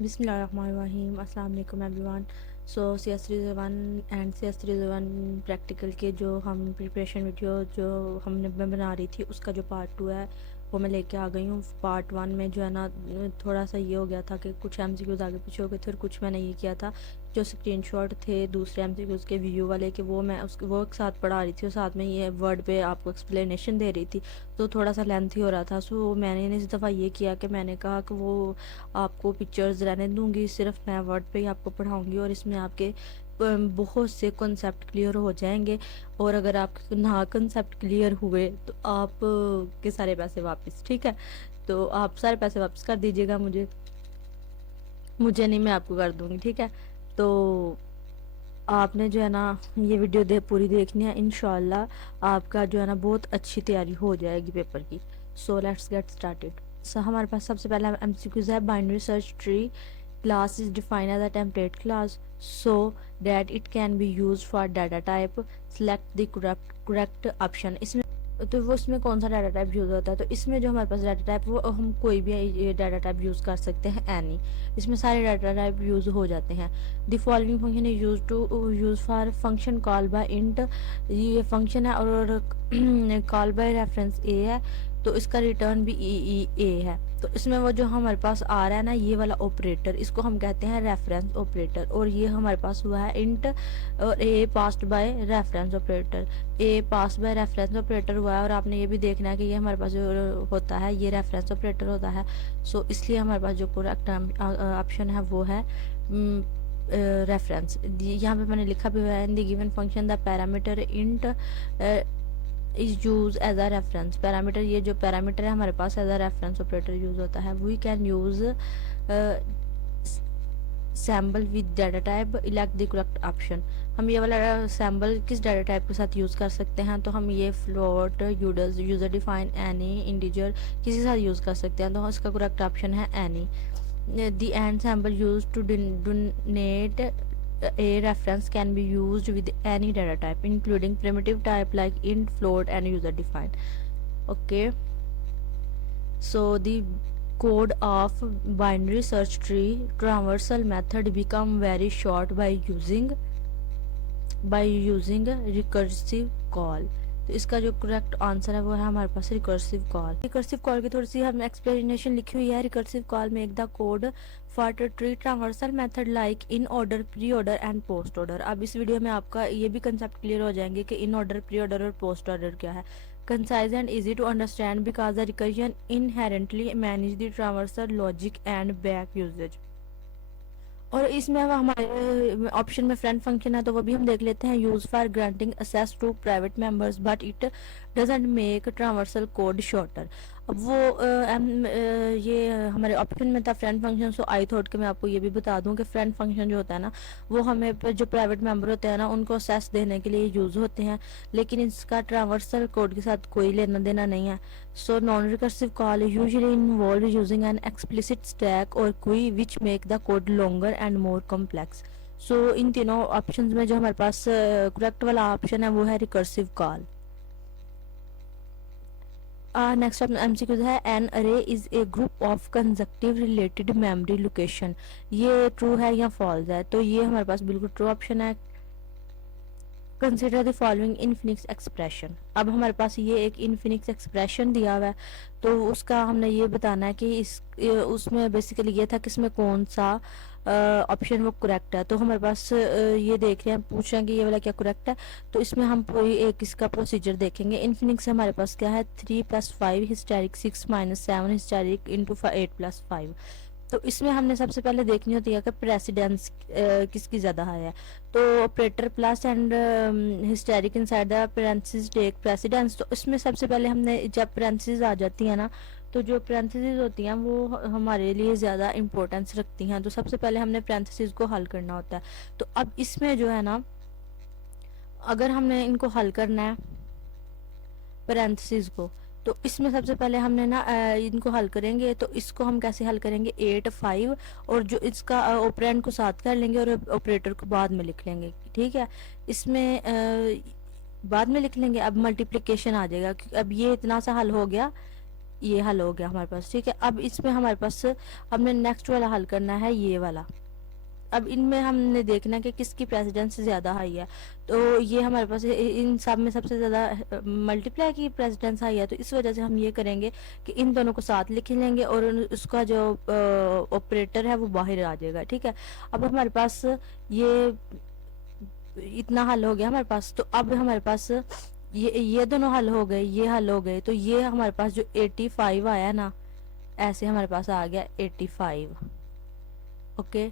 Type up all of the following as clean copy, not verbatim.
बिस्मिल्लाहिर्रहमानिर्रहीम अस्सलाम वालेकुम everyone. So CS301 and CS301 practical के जो हम प्रिपरेशन वीडियो जो मैं बना रही थी उसका जो पार्ट 2 है वो मैं लेके आ गई हूँ। पार्ट 1 में जो है ना थोड़ा सा ये हो गया था कि कुछ MCQs आगे पीछे हो गए थे और कुछ मैंने ये किया था जो स्क्रीनशॉट थे दूसरे MCQs के व्यू वाले के वो मैं वो एक साथ पढ़ा रही थी और साथ में ये वर्ड पे आपको एक्सप्लेनेशन दे रही थी, तो थोड़ा सा लेंथी हो रहा था। सो मैंने इस दफ़ा ये किया कि मैंने कहा कि वो आपको पिक्चर्स रहने दूंगी, सिर्फ मैं वर्ड पे ही आपको पढ़ाऊंगी और इसमें आपके बहुत से कॉन्सेप्ट क्लियर हो जाएंगे। और अगर आपके ना कॉन्सेप्ट क्लियर हुए तो आप के सारे पैसे वापस, ठीक है? तो आप सारे पैसे वापस कर दीजिएगा, मुझे मुझे नहीं, मैं आपको कर दूंगी, ठीक है? तो आपने जो है ना ये वीडियो पूरी देखनी है, इंशाल्लाह आपका जो है ना बहुत अच्छी तैयारी हो जाएगी पेपर की। So let's get started. So हमारे पास सबसे पहला MCQs है। Binary search tree class is defined as a template class so that it can be used for data type. Select the correct option. इसमें तो वो इसमें कौन सा डाटा टाइप यूज़ होता है? तो इसमें जो हमारे पास डाटा टाइप वो हम कोई भी डाटा टाइप यूज़ कर सकते हैं एनी, इसमें सारे डाटा टाइप यूज़ हो जाते हैं। The following function is use for function call by int, ये फंक्शन है और कॉल बाय रेफरेंस ए है तो इसका रिटर्न भी ए है। तो इसमें वो जो हमारे पास आ रहा है ना ये वाला ऑपरेटर, इसको हम कहते हैं रेफरेंस ऑपरेटर, और ये हमारे पास हुआ है इंट और a passed by reference operator, a pass by reference operator हुआ है। और आपने ये भी देखना है कि ये हमारे पास जो होता है ये रेफरेंस ऑपरेटर होता है। सो इसलिए हमारे पास जो करेक्ट ऑप्शन है वो है रेफरेंस। यहाँ पे मैंने लिखा भी हुआ है in the given function the parameter int is use as a reference. Parameter, ये जो पैरामीटर है हमारे पास as a reference operator use होता है। We can use symbol with data type, select the correct option. हम ये वाला सैम्बल किस डाटा टाइप के साथ यूज़ कर सकते हैं? तो हम ये float, user define, any, integer किसी के साथ यूज़ कर सकते हैं, तो इसका करेक्ट ऑप्शन है any. The and symbol use to denote a reference can be used with any data type including primitive type like int, float and user defined. Okay, so the code of binary search tree traversal method become very short by using recursive call. तो इसका जो correct answer है वो है हमारे पास recursive call. Recursive call की थोड़ी सी हम एक्सप्लेनेशन लिखी हुई है। रिकर्सिव कॉल में एक the code for tree traversal method like in order, pre order and post order. अब इस वीडियो में आपका ये भी कंसेप्ट क्लियर हो जाएंगे कि इन ऑर्डर, प्री ऑर्डर और पोस्ट ऑर्डर क्या है। Concise and easy to understand because the recursion inherently manage the traversal logic and back usage. और इसमें अब हमारे ऑप्शन में फ्रेंड फंक्शन है तो वो भी हम देख लेते हैं। Use for granting access to private members but it doesn't make traversal code shorter. अब वो ये हमारे ऑप्शन में था friend function, so I thought कि मैं आपको ये भी बता दूं कि फ्रेंड फंक्शन जो होता है ना वो हमें जो प्राइवेट मेंबर होते हैं ना उनको एक्सेस देने के लिए यूज होते हैं, लेकिन इसका ट्रांवर्सल कोड के साथ कोई लेना देना नहीं है। So non-recursive call usually involve using an explicit stack or queue which make the code longer and more complex. So इन तीनों ऑप्शंस में जो हमारे पास करेक्ट वाला ऑप्शन है वो है रिकर्सिव कॉल। नेक्स्ट MCQ है N array is a group of conjunctive related memory location. ये ट्रू है या फॉल्स है? तो ये हमारे पास बिल्कुल ट्रू ऑप्शन है। Consider the following Infinix expression. अब हमारे पास ये एक इनफिनिक्स एक्सप्रेशन दिया हुआ है तो उसका हमने ये बताना है कि उसमें बेसिकली ये था कि इसमें कौन सा ऑप्शन वो करेक्ट है। तो हमारे पास ये देख रहे हैं, पूछ रहे हैं कि ये वाला क्या करेक्ट है, तो इसमें हम पूरी एक इसका प्रोसीजर देखेंगे। इनफिनिक्स हमारे पास क्या है 3 + 5 हिस्टेरिक 6 - 7 हिस्टेरिक इंटू 8 + 5। तो इसमें हमने सबसे पहले देखनी होती है कि प्रेसिडेंस किसकी ज्यादा हाई है। तो operator plus and asterisk inside the parenthesis take precedence. तो इसमें सबसे पहले हमने जब पेरेंथेसिस आ जाती है ना तो जो पेरेंथेसिस होती हैं वो हमारे लिए ज्यादा इंपॉर्टेंस रखती हैं, तो सबसे पहले हमने पेरेंथेसिस को हल करना होता है। तो अब इसमें जो है ना अगर हमने इनको हल करना है पेरेंथेसिस को, तो इसमें सबसे पहले हमने ना इनको हल करेंगे। तो इसको हम कैसे हल करेंगे 8 5 और जो इसका ऑपरेंड को साथ कर लेंगे और ऑपरेटर को बाद में लिख लेंगे, ठीक है? इसमें बाद में लिख लेंगे। अब मल्टीप्लिकेशन आ जाएगा, अब ये इतना सा हल हो गया ये हल हो गया हमारे पास, ठीक है। अब इसमें हमारे पास हमने नेक्स्ट वाला हल करना है, ये वाला। अब इनमें हमने देखना कि किसकी प्रेसिडेंस ज़्यादा हाई है। तो ये हमारे पास इन सब में सबसे ज़्यादा मल्टीप्लाई की प्रेसिडेंस हाई है, तो इस वजह से हम ये करेंगे कि इन दोनों को साथ लिख लेंगे और उसका जो ऑपरेटर है वो बाहर आ जाएगा, ठीक है। अब हमारे पास ये इतना हल हो गया हमारे पास। तो अब हमारे पास ये दोनों हल हो गए, ये हल हो गए। तो ये हमारे पास जो 85 आया ना, ऐसे हमारे पास आ गया 85, ओके।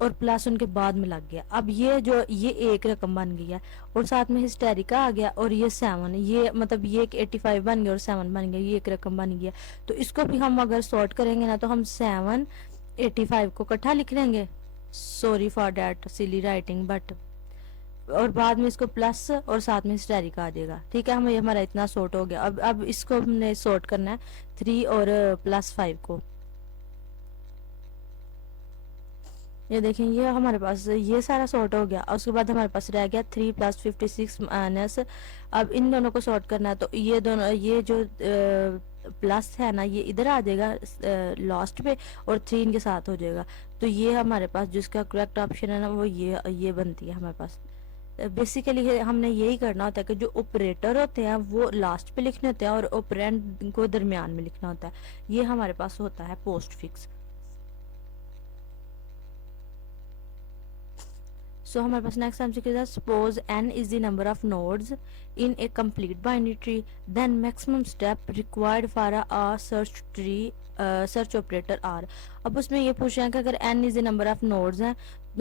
और प्लस उनके बाद में लग गया। अब ये एक रकम बन गई है और साथ में हिस्टेरिका आ गया और ये 7, ये मतलब ये 85 बन गया और 7 बन गया, ये एक रकम बन गया। तो इसको भी हम अगर सॉर्ट करेंगे ना, तो हम 7 85 को इकट्ठा लिख लेंगे, sorry for that silly writing, but और बाद में इसको प्लस और साथ में हिस्टेरिका आ जाएगा, ठीक है। हमें हमारा इतना सॉर्ट हो गया। अब इसको हमने सॉर्ट करना है 3 और +5 को। ये देखें, ये हमारे पास ये सारा सॉर्ट हो गया। और उसके बाद हमारे पास रह गया 3 + 56 माइनस। अब इन दोनों को सॉर्ट करना है, तो ये दोनों, ये जो प्लस है ना, ये इधर आ जाएगा लास्ट पे और 3 इनके साथ हो जाएगा। तो ये हमारे पास जिसका करेक्ट ऑप्शन है ना, वो ये बनती है हमारे पास। बेसिकली हमने यही करना होता है कि जो ऑपरेटर होते हैं वो लास्ट पे लिखने होते हैं और ऑपरेंड को दरमियान में लिखना होता है। ये हमारे पास होता है पोस्ट फिक्स। So हमारे पास नेक्स्ट एमसीक्यू है, suppose n is the number of nodes in a complete binary tree, then maximum step required for a search tree, search operator are. अब उसमें ये पूछ रहे हैं कि अगर n is the number of nodes हैं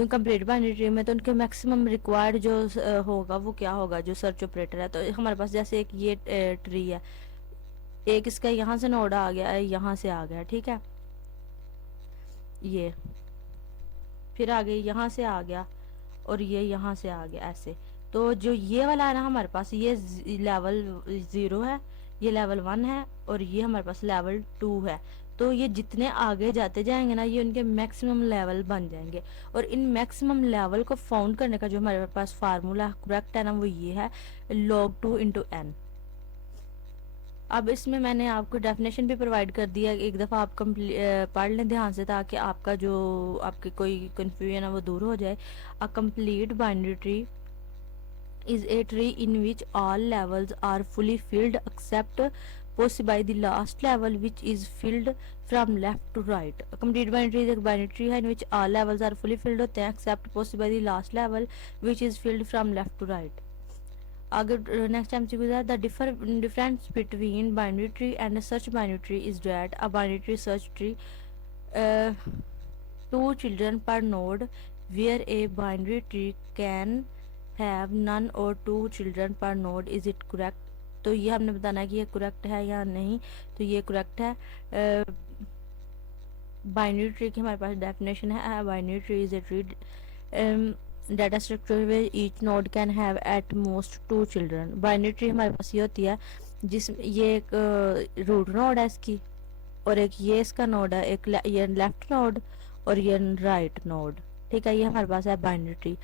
कंप्लीट बाइनरी ट्री में, तो उनके मैक्सिमम रिक्वायर्ड जो होगा वो क्या होगा, जो सर्च ऑपरेटर है। तो हमारे पास जैसे एक ये ट्री है, एक इसका यहाँ से नोड आ गया है, यहाँ से आ गया, ठीक है। ये फिर आगे यहाँ से आ गया और ये यहाँ से आ गया, ऐसे। तो जो ये वाला है ना हमारे पास, ये लेवल 0 है, ये लेवल 1 है और ये हमारे पास लेवल 2 है। तो ये जितने आगे जाते जाएंगे ना, ये उनके मैक्सिमम लेवल बन जाएंगे। और इन मैक्सिमम लेवल को फाउंड करने का जो हमारे पास फार्मूला करेक्ट है ना, वो ये है log 2 × n। अब इसमें मैंने आपको डेफिनेशन भी प्रोवाइड कर दिया, एक दफ़ा आप पढ़ लें ध्यान से, ताकि आपका जो आपके कोई कन्फ्यूजन है वो दूर हो जाए। A complete binary tree is a tree in which all levels are fully filled except possibly by the last level which is filled from left to right. A complete binary tree is a binary tree in which all levels are fully filled होते हैं except possibly by the last level which is filled from left to right. अगर next MCQ है, the difference between binary tree and search binary tree is that a binary tree search tree 2 children per node where a binary tree can have none or 2 children per node, is it correct? तो ये हमने बताना है कि ये correct है या नहीं। तो ये करेक्ट है। बाइनरी ट्री की हमारे पास डेफिनेशन है, binary tree is a tree data structure में each node can have at most 2 children. Binary tree हमारे पास ये होती है जिसमें ये एक रूट नोड है इसकी, और एक ये इसका नोड है, एक ये लेफ्ट नोड और ये राइट नोड, ठीक है। ये हमारे पास है binary tree.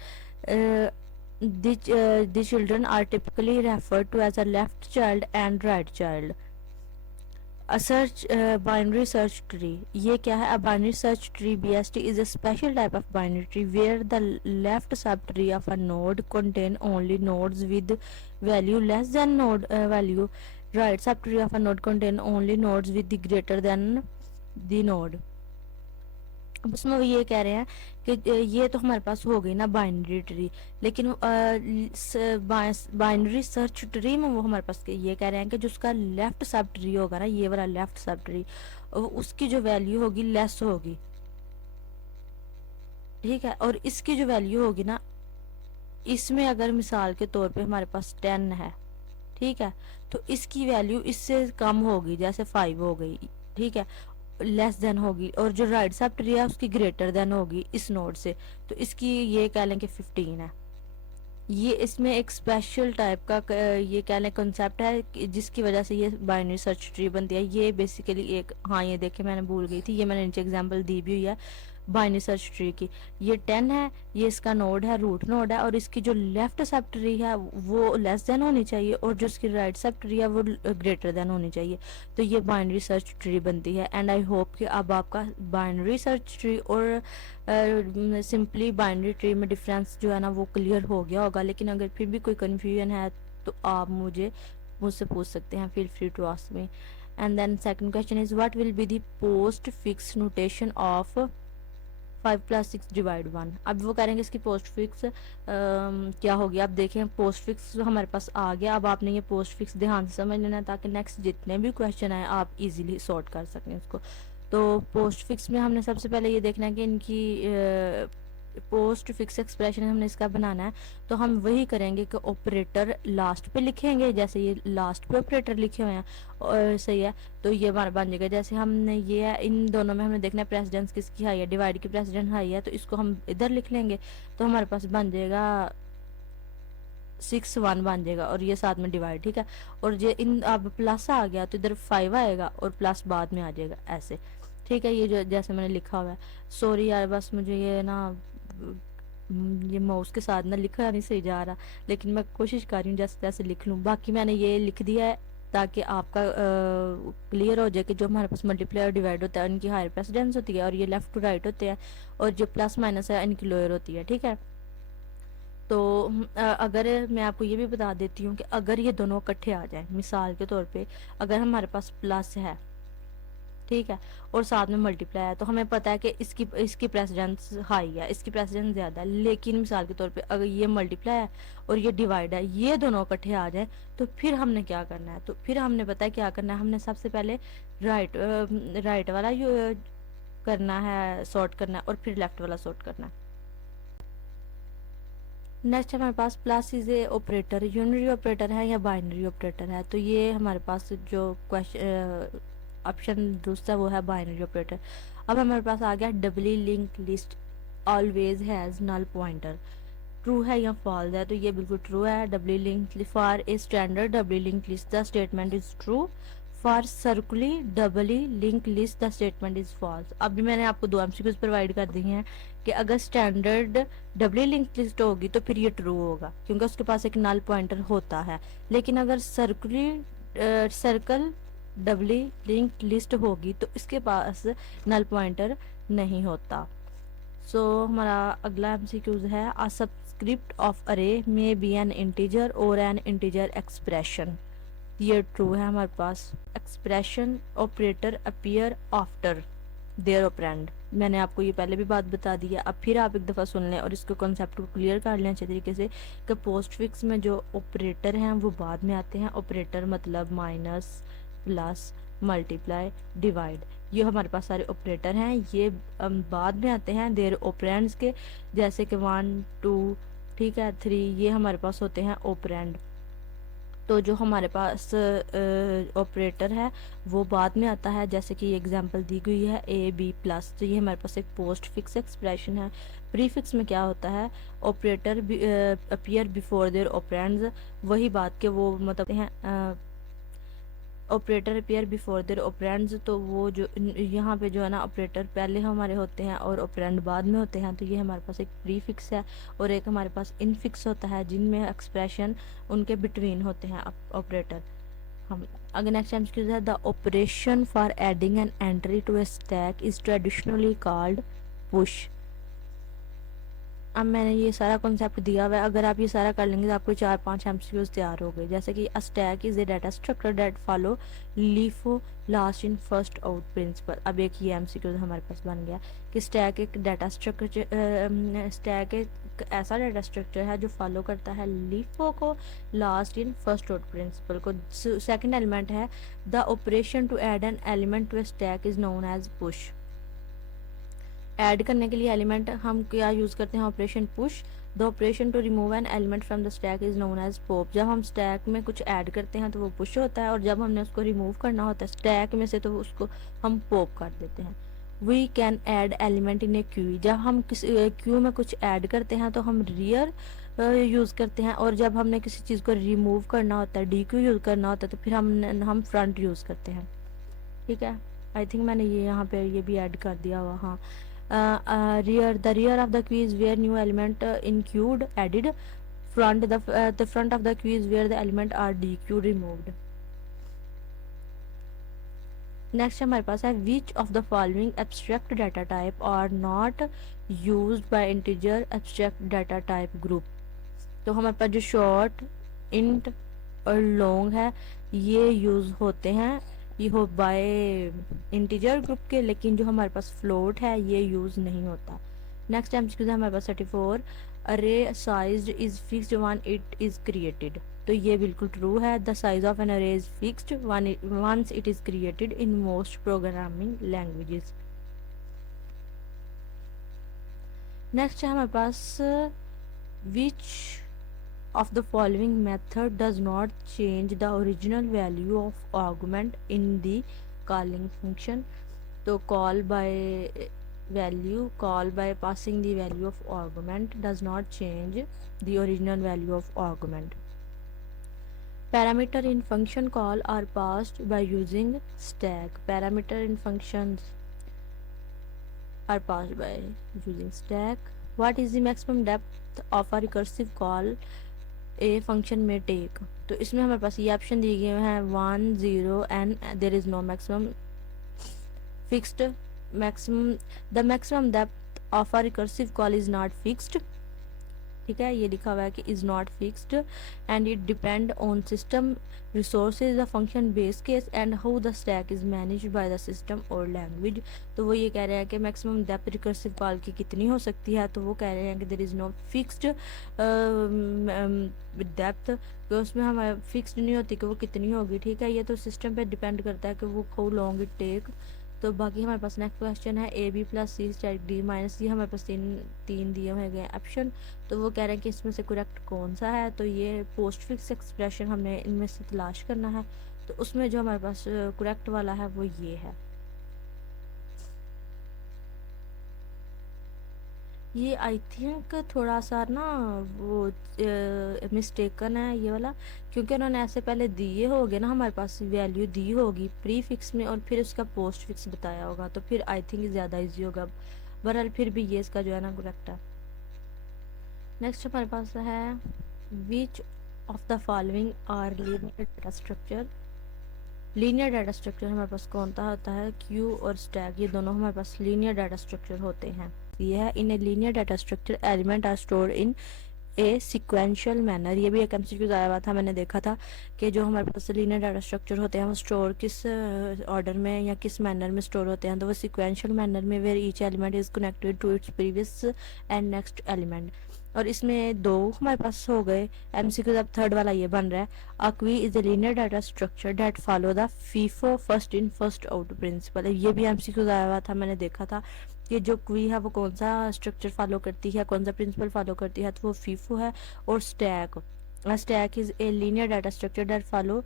the children are typically referred to as a left child and right child. A search binary search tree, ये क्या है? A binary search tree BST is a special type of binary tree where the left subtree of a node contain only nodes with value less than node value. Right subtree of a node contain only nodes with the greater than the node. अब उसमें वो ये कह रहे हैं कि ये तो हमारे पास हो गई ना बाइनरी ट्री, लेकिन बाइनरी सर्च ट्री में वो हमारे पास ये कह रहे हैं कि जो उसका लेफ्ट सब ट्री होगा ना, ये वाला लेफ्ट सब ट्री, उसकी जो वैल्यू होगी लेस होगी, ठीक है। और इसकी जो वैल्यू होगी ना, इसमें अगर मिसाल के तौर पे हमारे पास 10 है, ठीक है, तो इसकी वैल्यू इससे कम होगी, जैसे 5 हो गई, ठीक है, लेस देन होगी। और जो राइट सब ट्री है उसकी ग्रेटर देन होगी इस नोड से, तो इसकी ये कह लें कि 15 है। ये इसमें एक स्पेशल टाइप का ये कह लें कंसेप्ट है जिसकी वजह से ये बाइनरी सर्च ट्री बनती है। ये बेसिकली एक, हाँ ये देखे मैंने भूल गई थी, ये मैंने नीचे एग्जांपल दी भी हुई है। बाइनरी सर्च ट्री की। ये 10 है, ये इसका नोड है, रूट नोड है, और इसकी जो लेफ्ट सब ट्री है वो लेस देन होनी चाहिए और जो इसकी राइट सब ट्री है वो ग्रेटर देन होनी चाहिए। तो ये बाइनरी सर्च ट्री बनती है। एंड आई होप कि अब आपका बाइनरी सर्च ट्री और सिंपली बाइनरी ट्री में डिफरेंस जो है ना वो क्लियर हो गया होगा। लेकिन अगर फिर भी कोई कन्फ्यूजन है तो आप मुझसे पूछ सकते हैं, feel free to ask me. And then second question is what will be the postfix notation of 5+6/1। अब वो करेंगे इसकी पोस्ट फिक्स क्या होगी। अब देखें पोस्ट फिक्स हमारे पास आ गया। अब आपने ये पोस्ट फिक्स ध्यान से समझ लेना है ताकि नेक्स्ट जितने भी क्वेश्चन आए आप इजीली सॉर्ट कर सकें इसको। तो पोस्ट फिक्स में हमने सबसे पहले ये देखना है कि इनकी पोस्ट फिक्स एक्सप्रेशन हमने इसका बनाना है। तो हम वही करेंगे कि ऑपरेटर लास्ट पे लिखेंगे, जैसे ये लास्ट पे ऑपरेटर लिखे हुए हैं और सही है। तो ये हमारा बन जाएगा, जैसे हमने ये है इन दोनों में हमने देखना है प्रेसिडेंस किसकी हाई है, डिवाइड की प्रेसिडेंस हाई है, तो इसको हम इधर लिख लेंगे। तो हमारे पास बन जाएगा 6 1 बन जाएगा और ये साथ में डिवाइड, ठीक है। और ये इन अब प्लस आ गया तो इधर 5 आएगा और प्लस बाद में आ जाएगा ऐसे, ठीक है। ये जो जैसे मैंने लिखा हुआ है, सॉरी यार बस मुझे ये ना ये माउस के साथ ना लिखा नहीं सही जा रहा, लेकिन मैं कोशिश कर रही हूँ जैसे तैसे लिख लूँ। बाकी मैंने ये लिख दिया है ताकि आपका क्लियर हो जाए कि जो हमारे पास मल्टीप्लाई और डिवाइड होता है उनकी हायर प्रेसिडेंस होती है और ये लेफ्ट टू राइट होते हैं, और जो प्लस माइनस है इनकी लोअर होती है, ठीक है। तो अगर मैं आपको ये भी बता देती हूँ कि अगर ये दोनों इकट्ठे आ जाए, मिसाल के तौर पे अगर हमारे पास प्लस है, ठीक है, और साथ में मल्टीप्लाई है, तो हमें पता है कि इसकी प्रेसिडेंस हाई है, इसकी प्रेसिडेंस ज़्यादा है। लेकिन मिसाल के तौर पे अगर ये मल्टीप्लाई है और ये डिवाइड है, ये दोनों इकट्ठे आ जाए, तो फिर हमने क्या करना है, तो फिर हमने पता है क्या करना है। हमने सबसे पहले राइट वाला करना है, सॉर्ट करना है, और फिर लेफ्ट वाला सॉर्ट करना है। नेक्स्ट हमारे पास plus is a operator, unary operator है या बाइनरी ऑपरेटर है। तो ये हमारे पास जो क्वेश्चन ऑप्शन दूसरा वो है बाइनरी ऑपरेटर। अब हमारे पास आ गया doubly link list always has null pointer, true है या फॉल्स है। तो ये बिल्कुल ट्रू है। Doubly link for a standard doubly link list the statement is true, for circularly doubly link list the statement is false. अभी मैंने आपको 2 एमसीक्यूज प्रोवाइड कर दी हैं कि अगर स्टैंडर्ड डबली लिंक लिस्ट होगी तो फिर ये ट्रू होगा क्योंकि उसके पास एक नल पॉइंटर होता है। लेकिन अगर सर्कल डबली लिंक लिस्ट होगी तो इसके पास नल पॉइंटर नहीं होता। सो हमारा अगला एमसीक्यूज है अ subscript of array may be an integer और एन इंटीजर एक्सप्रेशन। ये ट्रू है हमारे पास। Expression operator appear after their operand, मैंने आपको ये पहले भी बात बता दी है। अब फिर आप एक दफ़ा सुन लें और इसको कॉन्सेप्ट को क्लियर कर लें अच्छे तरीके से कि पोस्ट फिक्स में जो ऑपरेटर हैं वो बाद में आते हैं। ऑपरेटर मतलब माइनस, प्लस, मल्टीप्लाई, डिवाइड, ये हमारे पास सारे ऑपरेटर हैं, ये बाद में आते हैं देयर ऑपरेंड्स के, जैसे कि 1 2 ठीक है 3, ये हमारे पास होते हैं ऑपरेंड। तो जो हमारे पास ऑपरेटर है वो बाद में आता है, जैसे कि ये एग्जांपल दी गई है ए बी प्लस, तो ये हमारे पास एक पोस्ट फिक्स एक्सप्रेशन है। प्रीफिक्स में क्या होता है, operator appear before their operands, वही बात के वो मतलब हैं operator appear before their operands, तो वो जो यहाँ पे जो है ना ऑपरेटर पहले हमारे होते हैं और ऑपरेंड बाद में होते हैं। तो ये हमारे पास एक प्रीफिक्स है और एक हमारे पास इनफिक्स होता है जिनमें एक्सप्रेशन उनके बिटवीन होते हैं ऑपरेटर। हम अगर नेक्स्ट टाइम यूज है the operation for adding an entry to a stack is traditionally called push. अब मैंने ये सारा कॉन्सेप्ट दिया हुआ है, अगर आप ये सारा कर लेंगे तो आपको 4-5 एमसीक्यूज तैयार हो गए। जैसे कि a stack is a data structure that follow LIFO last in first out principle. अब एक ये एमसीक्यूज हमारे पास बन गया कि स्टैक एक डाटा स्ट्रक्चर, स्टैक एक ऐसा डाटा स्ट्रक्चर है जो फॉलो करता है लीफो को last in first out principle को। सेकेंड एलिमेंट है the operation to add an element to a stack is known as push. Add करने के लिए एलिमेंट हम क्या यूज़ करते हैं, operation push. The operation to remove an element from the stack is known as pop. जब हम stack में कुछ ऐड करते हैं तो वो पुश होता है और जब हमने उसको रिमूव करना होता है स्टैक में से तो उसको हम पॉप कर देते हैं। We can add element in a queue, जब हम किसी क्यू में कुछ ऐड करते हैं तो हम रियर यूज़ करते हैं, और जब हमने किसी चीज़ को रिमूव करना होता है डी क्यू यूज़ करना होता है तो फिर हम फ्रंट यूज़ करते हैं, ठीक है। आई थिंक मैंने ये यहाँ पे ये भी ऐड कर दिया हुआ, हाँ। rear of the queue is where new element include added, the front of the queue is where the element are dequeued removed. Next हमारे पास है which of the following abstract data type are not used by integer abstract data type group. तो हमारे पास जो short, int और long है ये use होते हैं, ये हो बाय इंटीजर ग्रुप के, लेकिन जो हमारे पास फ्लोट है ये यूज़ नहीं होता। नेक्स्ट एमसीक्यू है हमारे पास 34, array size is fixed when it is created. तो ये बिल्कुल ट्रू है, the size of an array is fixed once it is created in most programming languages. Next है हमारे पास which of the following method does not change the original value of argument in the calling function। तो call by passing the value of argument does not change the original value of argument। parameter in function call are passed by using stack। parameter in functions are passed by using stack। what is the maximum depth of a recursive call a function में take. तो इसमें हमारे पास ये option दिए गए हैं 1 0 and there is no maximum fixed. The maximum depth of a recursive call is not fixed. ठीक है, ये लिखा हुआ है कि is not fixed and it depend on system resources the function base case and how the stack is managed by the system और language. तो वो ये कह रहे हैं कि मैक्सिमम डेप्थ रिकर्सिव कॉल की कितनी हो सकती है, तो वो कह रहे हैं कि there is no fixed depth, कि उसमें हमें फिक्स्ड नहीं होती कि वो कितनी होगी। ठीक है, ये तो सिस्टम पे डिपेंड करता है कि वो हाउ लॉन्ग इट टेक। तो बाकी हमारे पास नेक्स्ट क्वेश्चन है A B plus C stack D minus C, हमारे पास तीन दिए हुए गए ऑप्शन। तो वो कह रहे हैं कि इसमें से करेक्ट कौन सा है। तो ये पोस्ट फिक्स एक्सप्रेशन हमने इनमें से तलाश करना है, तो उसमें जो हमारे पास करेक्ट वाला है वो ये है। ये आई थिंक थोड़ा सा ना वो मिस्टेकन है ये वाला, क्योंकि उन्होंने ऐसे पहले दिए होगे ना, हमारे पास वैल्यू दी होगी प्री फिक्स में और फिर उसका पोस्ट फिक्स बताया होगा, तो फिर आई थिंक ज़्यादा इजी होगा। बहरहाल फिर भी ये इसका जो है ना करेक्ट है। नेक्स्ट हमारे पास है which of the following are linear data structure. Linear data structure हमारे पास कौन सा होता है, क्यू और स्टैक, ये दोनों हमारे पास लीनियर डाटा स्ट्रक्चर होते हैं। ये है in a linear data structure element are store in a sequential manner. ये भी एक एमसीक्यू आया हुआ था, मैंने देखा था कि जो हमारे पास लीनियर डाटा स्ट्रक्चर होते हैं वो स्टोर किस ऑर्डर में या किस मैनर में स्टोर होते हैं, तो वो सिक्वेंशियल मैनर में, where each element is connected to its previous and next element. और इसमें दो हमारे पास हो गए एमसीक्यू। अब थर्ड वाला ये बन रहा है, a queue is a linear data structure that follow the FIFO first in first out principle. ये भी एमसीक्यू आया हुआ था, मैंने देखा था कि जो क्वी है वो कौन सा स्ट्रक्चर फॉलो करती है, कौन सा प्रिंसिपल फॉलो करती है, तो वो फीफो है। और stack is a linear data structure that follow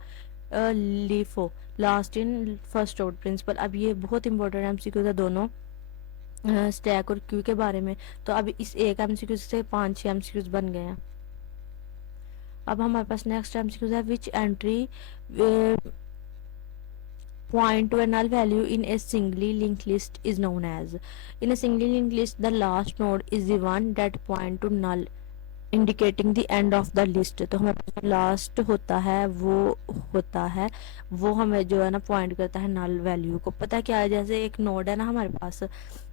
LIFO last in first out principle. अब ये बहुत इंपॉर्टेंट एमसीक्यू है दोनों, स्टैक और क्यू के बारे में। तो अब इस एक एमसीक्यू से 5-6 एमसीक्यूज बन गए हैं। अब हमारे पास नेक्स्ट एमसीक्यू है विच entry point to a null value in a singly linked list is known as। in a singly linked list the last node is the one that point to null indicating the end of the list। तो हमारे पास last होता है वो हमें जो है ना point करता है नल वैल्यू को। पता है क्या है, जैसे एक नोड है ना हमारे पास,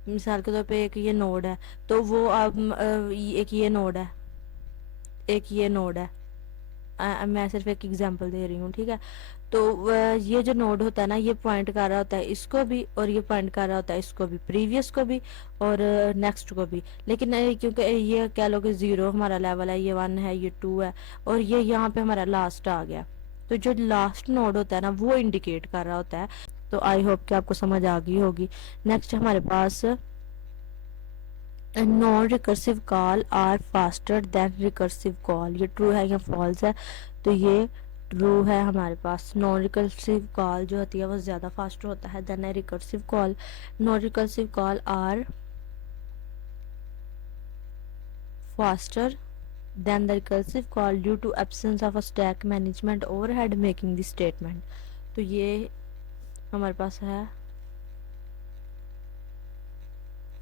मिसाल के तौर पे एक ये नोड है, तो वो अब एक ये नोड है, मैं सिर्फ एक एग्जांपल दे रही हूँ। ठीक है, तो ये जो नोड होता है ना ये पॉइंट कर रहा होता है इसको भी, और ये पॉइंट कर रहा होता है इसको भी, प्रीवियस को भी और नेक्स्ट को भी। लेकिन क्योंकि ये कह लो कि 0 हमारा लेवल है, ये 1 है, ये 2 है, और ये यहाँ पे हमारा लास्ट आ गया, तो जो लास्ट नोड होता है ना वो इंडिकेट कर रहा होता है। तो आई होप कि आपको समझ आ गई होगी। नेक्स्ट हमारे पास non recursive call are faster than recursive call. ये ट्रू है या फॉल्स है, तो ये ट्रू है हमारे पास। नॉन रिकर्सिव कॉल जो होती है वो ज़्यादा फास्ट होता है than a recursive call. Non recursive call are faster than the recursive call due to absence of a stack management overhead making the statement. तो ये हमारे पास है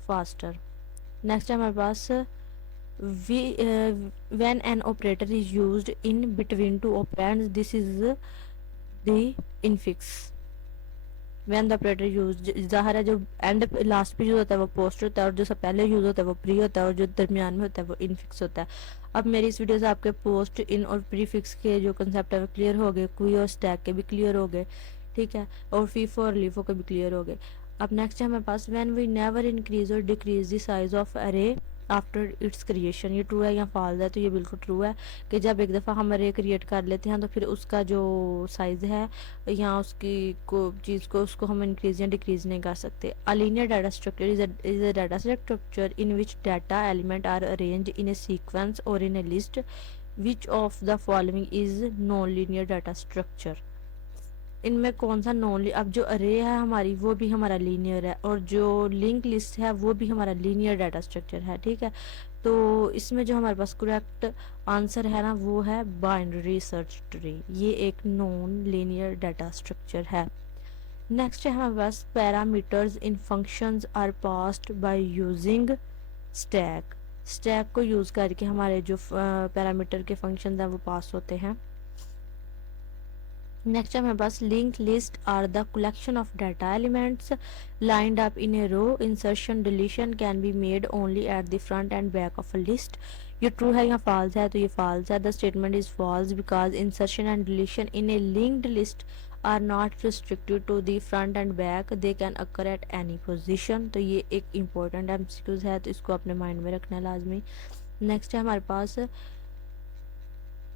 फास्टर। नेक्स्ट है हमारे पास we when an operator is used in between two operands, this is the infix। When the operator use, ज़ाहिर है जो एंड लास्ट पे यूज होता है वो पोस्ट होता है और जो सब पहले यूज होता है वो प्री होता है और जो दरमियान में होता है वो इनफिक्स होता है। अब मेरी इस वीडियो से आपके पोस्ट इन और प्रीफिक्स के जो कंसेप्ट है वो क्लियर हो गए, क्वी और स्टैक के भी क्लियर हो गए, ठीक है, और फीफो और लीफो के भी क्लियर हो गए। अब नेक्स्ट है हमारे पास व्हेन वी नेवर इंक्रीज और डिक्रीज द साइज ऑफ अरे आफ्टर इट्स क्रिएशन। ये ट्रू है या फॉल्स है? तो ये बिल्कुल ट्रू है कि जब एक दफ़ा हम अरे क्रिएट कर लेते हैं तो फिर उसका जो साइज़ है या उसकी को चीज़ को उसको हम इंक्रीज या डिक्रीज नहीं कर सकते। A linear data structure is a data structure in which data element are arranged in a sequence और in a list which of the following is non linear data structure. इनमें कौन सा non, अब जो अरे है हमारी वो भी हमारा लीनियर है और जो लिंक लिस्ट है वो भी हमारा लीनियर डाटा स्ट्रक्चर है, ठीक है। तो इसमें जो हमारे पास करेक्ट आंसर है ना वो है बाइनरी सर्च ट्री, ये एक नॉन लीनियर डाटा स्ट्रक्चर है। नेक्स्ट है हमारे पास parameters in functions are passed by using stack. Stack को यूज़ करके हमारे जो पैरामीटर के फंक्शन हैं वो पास होते हैं। नेक्स्ट है हमारे पास link list are the collection of data elements lined up in a row. Insertion deletion can be made only at the front and back of a list. ये ट्रू है या फॉल्स है? तो ये फॉल्स है। The statement is false because insertion and deletion in a linked list are not restricted to the front and back, they can occur at any position. तो ये एक इंपॉर्टेंट एमसीक्यूज है तो इसको अपने माइंड में रखना है लाजमी। नेक्स्ट है हमारे पास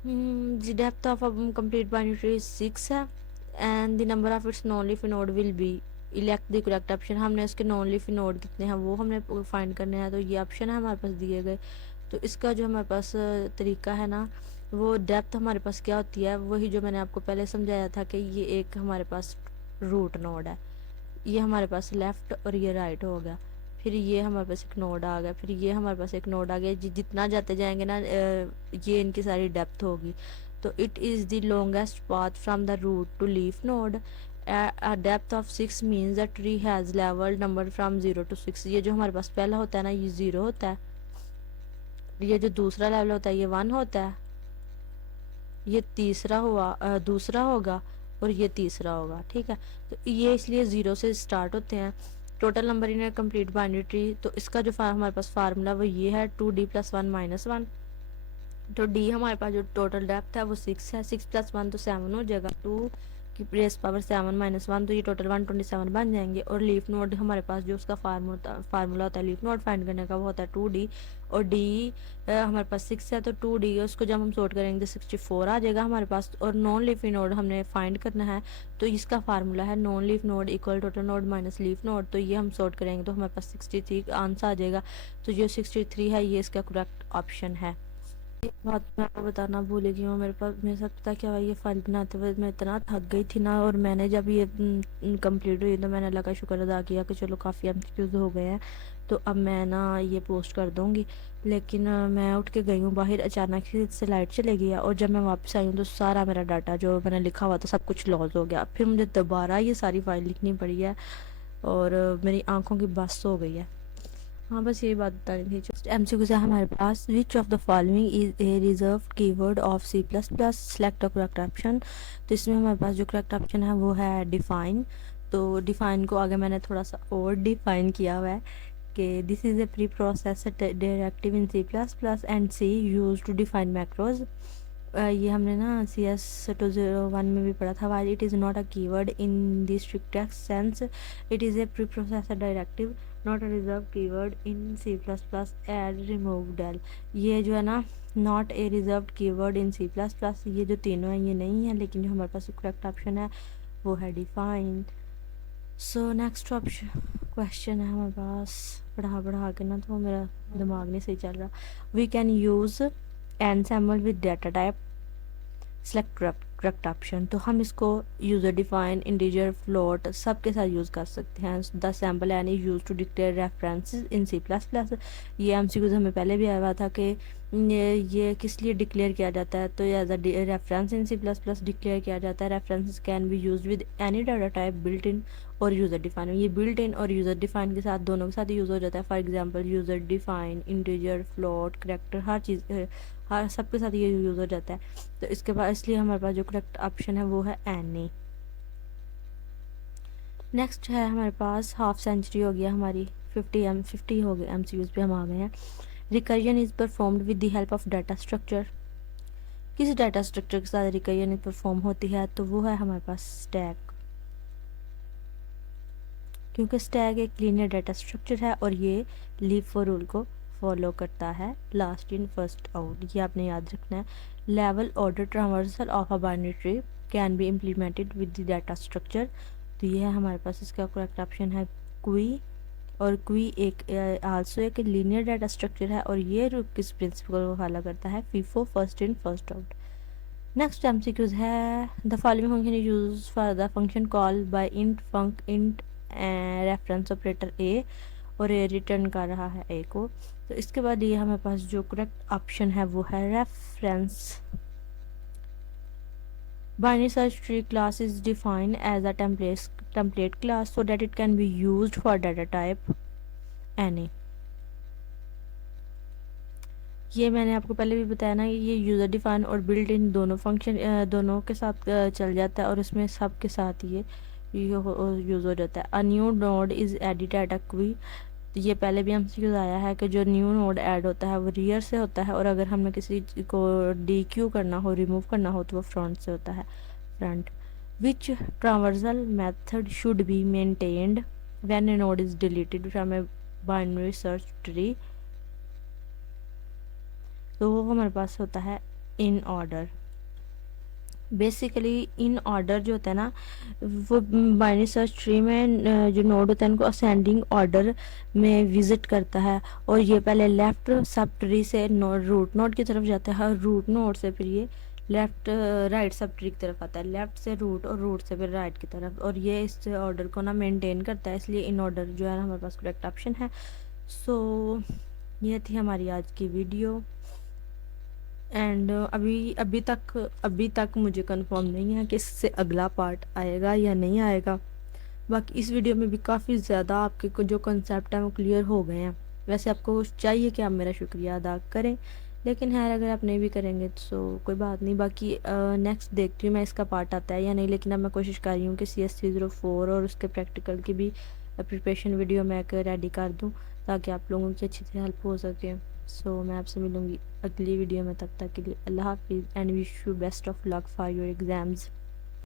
the depth of a complete binary tree is 6 है and the number of its non-leafy node will be, elect the correct option। हमने उसके नॉन लीफी नोड कितने हैं वो हमने फाइंड करने हैं, तो ये ऑप्शन है हमारे पास दिए गए। तो इसका जो हमारे पास तरीका है ना वो डेप्थ हमारे पास क्या होती है वही जो मैंने आपको पहले समझाया था कि ये एक हमारे पास रूट नोड है, ये हमारे पास लेफ़्ट और ये राइट हो गया, फिर ये हमारे पास एक नोड आ गया, फिर ये हमारे पास एक नोड आ गया। जितना जाते जाएंगे ना ये इनकी सारी डेप्थ होगी। तो it is the longest path from the root to leaf node. a depth of 6 means the tree has level number from 0 to 6। ये जो हमारे पास पहला होता है ना ये 0 होता है, ये जो दूसरा लेवल होता है ये 1 होता है, ये तीसरा हुआ दूसरा होगा और ये तीसरा होगा, ठीक है। तो ये इसलिए 0 से स्टार्ट होते हैं। Total number in complete binary tree, तो इसका जो हमारे पास फार्मूला वो ये है 2d + 1 - 1। तो डी हमारे पास जो टोटल डेप्थ है वो 6 है, 6 + 1 तो 7 हो जाएगा, 2 की रेज़ पावर 7 - 1 तो ये टोटल 127 बन जाएंगे। और लीफ नोड हमारे पास जो उसका फार्मूला होता है लीफ नोड फाइंड करने का वो होता है 2d, और डी हमारे पास 6 है तो 2d उसको जब हम सॉर्ट करेंगे तो 64 आ जाएगा हमारे पास। और नॉन लीफी नोड हमने फाइंड करना है तो इसका फार्मूला है non leaf node equal total node minus leaf node. तो ये हम सॉर्ट करेंगे तो हमारे पास 63 आंसर आ जाएगा। तो जो 63 है ये इसका करेक्ट ऑप्शन है। एक बात मैं आपको बताना भूल गई हूँ, मेरे साथ पता क्या हुआ, ये फाइल बनाते हुए मैं इतना थक गई थी ना, और मैंने जब ये कंप्लीट हुई तो मैंने अल्लाह का शुक्र अदा किया कि चलो काफ़ी एमसीक्यूज़ हो गए हैं, तो अब मैं ना ये पोस्ट कर दूँगी। लेकिन मैं उठ के गई हूँ बाहर, अचानक से लाइट चले गई और जब मैं वापस आई हूँ तो सारा मेरा डाटा जो मैंने लिखा हुआ था सब कुछ लॉस हो गया। फिर मुझे दोबारा ये सारी फाइल लिखनी पड़ी है और मेरी आँखों की बस हो गई है। हाँ बस यही बात बतानी थी। जस्ट एमसीक्यू है हमारे पास, which of the following is a reserve keyword of C++, select the correct option. तो इसमें हमारे पास जो करेक्ट ऑप्शन है वो है डिफाइन। तो डिफाइन को आगे मैंने थोड़ा सा और डिफाइन किया हुआ है कि this is a preprocess directive in C++ and C use to define macros. ये हमने ना CS201 में भी पढ़ा था। While it is not a keyword in the strictest sense, it is a preprocessor directive not a reserve keyword in C++ add remove del. ये जो है ना not a reserve keyword in C++, ये जो तीनों हैं ये नहीं है, लेकिन जो हमारे पास करेक्ट ऑप्शन है वो है define. So next option question है हमारे पास, पढ़ा के ना तो मेरा दिमाग नहीं सही चल रहा। वी कैन यूज़ एंड सैम्पल with data type, select correct option. तो हम इसको यूज़र डिफाइन, इंटीजर, फ्लोट सब के साथ यूज़ कर सकते हैं। The ampersand is use to declare references in C plus plus. ये एमसीक्यूज हमें पहले भी आया हुआ था कि ये किस लिए डिक्लेयर किया जाता है। तो as a reference in C plus plus declare किया जाता है। References can be use with any data type built in और यूज़र डिफाइन। ये बिल्ट इन और यूज़र डिफाइन के साथ दोनों के साथ यूज़ हो जाता है। For example user define, integer, float, character, हर चीज़ हर सब के साथ ये यूज़ हो जाता है। तो इसके बाद इसलिए हमारे पास जो करेक्ट ऑप्शन है वो है एनी। नेक्स्ट है हमारे पास हाफ सेंचुरी हो गया हमारी 50 हो गए एमसीक्यूज पे हम आ गए हैं। Recursion is performed with the help of data structure. किस डाटा स्ट्रक्चर के साथ रिकर्जन परफॉर्म होती है, तो वो है हमारे पास स्टैक। क्योंकि स्टैक एक लीनियर डाटा स्ट्रक्चर है और ये लीव फॉर रूल को फॉलो करता है, लास्ट इन फर्स्ट आउट, ये आपने याद रखना है। Level order traversal of a binary tree can be implemented with the data structure. तो ये है हमारे पास इसका करेक्ट ऑप्शन है क्वी। और क्वी एक आल्सो एक लीनियर डाटा स्ट्रक्चर है और ये किस प्रिंसिपल को फॉलो करता है, FIFO, first in first out. Next MCQs है the following function is use for the function call by int func int reference operator A और ए रिटर्न कर रहा है ए को। तो इसके बाद ये हमारे पास जो करेक्ट ऑप्शन है वो है reference. Binary search tree class is defined as a template class so that it can be used for data type any। ये मैंने आपको पहले भी बताया ना, ये यूज़र डिफाइन और बिल्ट इन दोनों फंक्शन दोनों के साथ चल जाता है और इसमें सब के साथ ये यूज़ हो जाता है। A new node is edit at a क्वी। ये पहले भी हमसे यूज़ आया है कि जो न्यू नोड ऐड होता है वो रियर से होता है और अगर हमने किसी को डी क्यू करना हो, रिमूव करना हो, तो वो फ्रंट से होता है, front. Which traversal method should be maintained when a node is deleted from a binary search tree. तो वो हमारे पास होता है in order. Basically in order जो होता है ना, वो बाइनरी सर्च ट्री में जो नोड होता है उनको असेंडिंग ऑर्डर में विजिट करता है और ये पहले लेफ्ट सब ट्री से रूट नोड की तरफ जाता है और रूट नोड से फिर ये लेफ्ट राइट सब ट्री की तरफ आता है, लेफ्ट से रूट और रूट से फिर राइट की तरफ, और ये इस ऑर्डर को ना मेंटेन करता है, इसलिए इन ऑर्डर जो है हमारे पास करेक्ट ऑप्शन है। सो ये थी हमारी आज की वीडियो एंड अभी तक मुझे कंफर्म नहीं है कि इससे अगला पार्ट आएगा या नहीं आएगा। बाकी इस वीडियो में भी काफ़ी ज़्यादा आपके जो कंसेप्ट हैं वो क्लियर हो गए हैं। वैसे आपको चाहिए कि आप मेरा शुक्रिया अदा करें, लेकिन है अगर आप नहीं भी करेंगे तो कोई बात नहीं। बाकी नेक्स्ट देखती हूँ मैं इसका पार्ट आता है या नहीं, लेकिन अब मैं कोशिश कर रही हूँ कि CS304 और उसके प्रैक्टिकल की भी प्रिपरेशन वीडियो मैं रेडी कर दूँ ताकि आप लोगों की अच्छी तरह हेल्प हो सके। सो मैं आपसे मिलूँगी अगली वीडियो में, तब तक के लिए अल्लाह हाफिज़ and wish you best of luck for your exams.